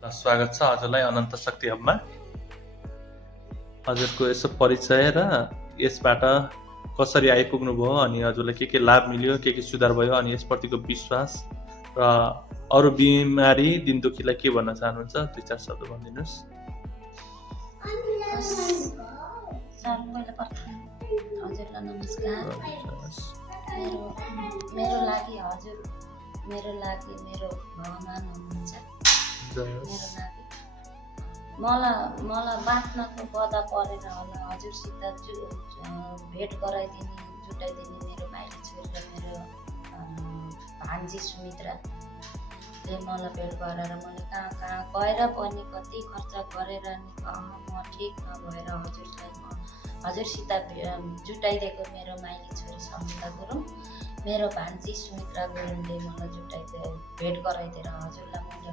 स्वागत छ हजुरलाई अनन्त शक्ति हबमा। हजुरको यसो परिचय र यसबाट कसरी आइपुग्नु भयो अनि हजुरलाई के लाभ मिल्यो, के सुधार भयो अनि यसप्रतिको विश्वास र अरू बिमारी दिन दुखीलाई के भन्न चाहनुहुन्छ, 2-4 शब्द भनिदिनुहोस्। हजुरलाई नमस्कार। मेरो लागि हजुर मेरो भगवान हुनुहुन्छ। मेरो लागि मलाई बाँच्नको बदा परेर होला हजुरसित भेट गराइदिने, जुटाइदिने मेरो माइली छोरी र मेरो भान्जी सुमित्राले मलाई भेट गराएर मैले कहाँ गएर पनि कति खर्च गरेर म ठिक नभएर हजुरसित जुटाइदिएको मेरो माइली छोरी समिता गुरुङ, मेरो भान्जी सुमित्रा गुरुङले मलाई भेट गराइदिएर हजुरलाई मैले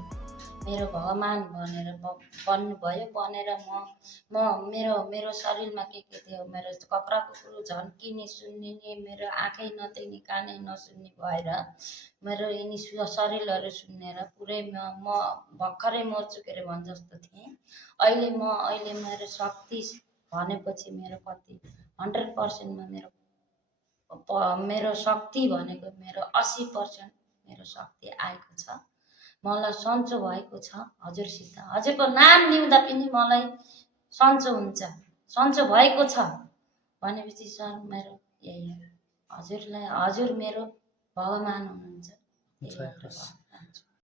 मेरो भगवान भनेर बन्नुभयो। बनेर मेरो शरीरमा के थियो, मेरो कक्रा कुकुर झन्किने सुन्ने, मेरो आँखै नदेख्ने कानै नसुन्ने भएर मेरो यिनी शरीरहरू सुन्नेर पुरै म भर्खरै मर्छु के अरे भन् जस्तो थिएँ। अहिले मेरो शक्ति भनेपछि मेरो कति 100%मा मेरो शक्ति भनेको मेरो 80% मेरो शक्ति आएको छ। मलाई सन्चो भएको छ हजुरसित। हजुरको नाम लिउँदा पनि मलाई सन्चो हुन्छ, सन्चो भएको छ भनेपछि सर मेरो यही हो। हजुर मेरो भगवान हुनुहुन्छ।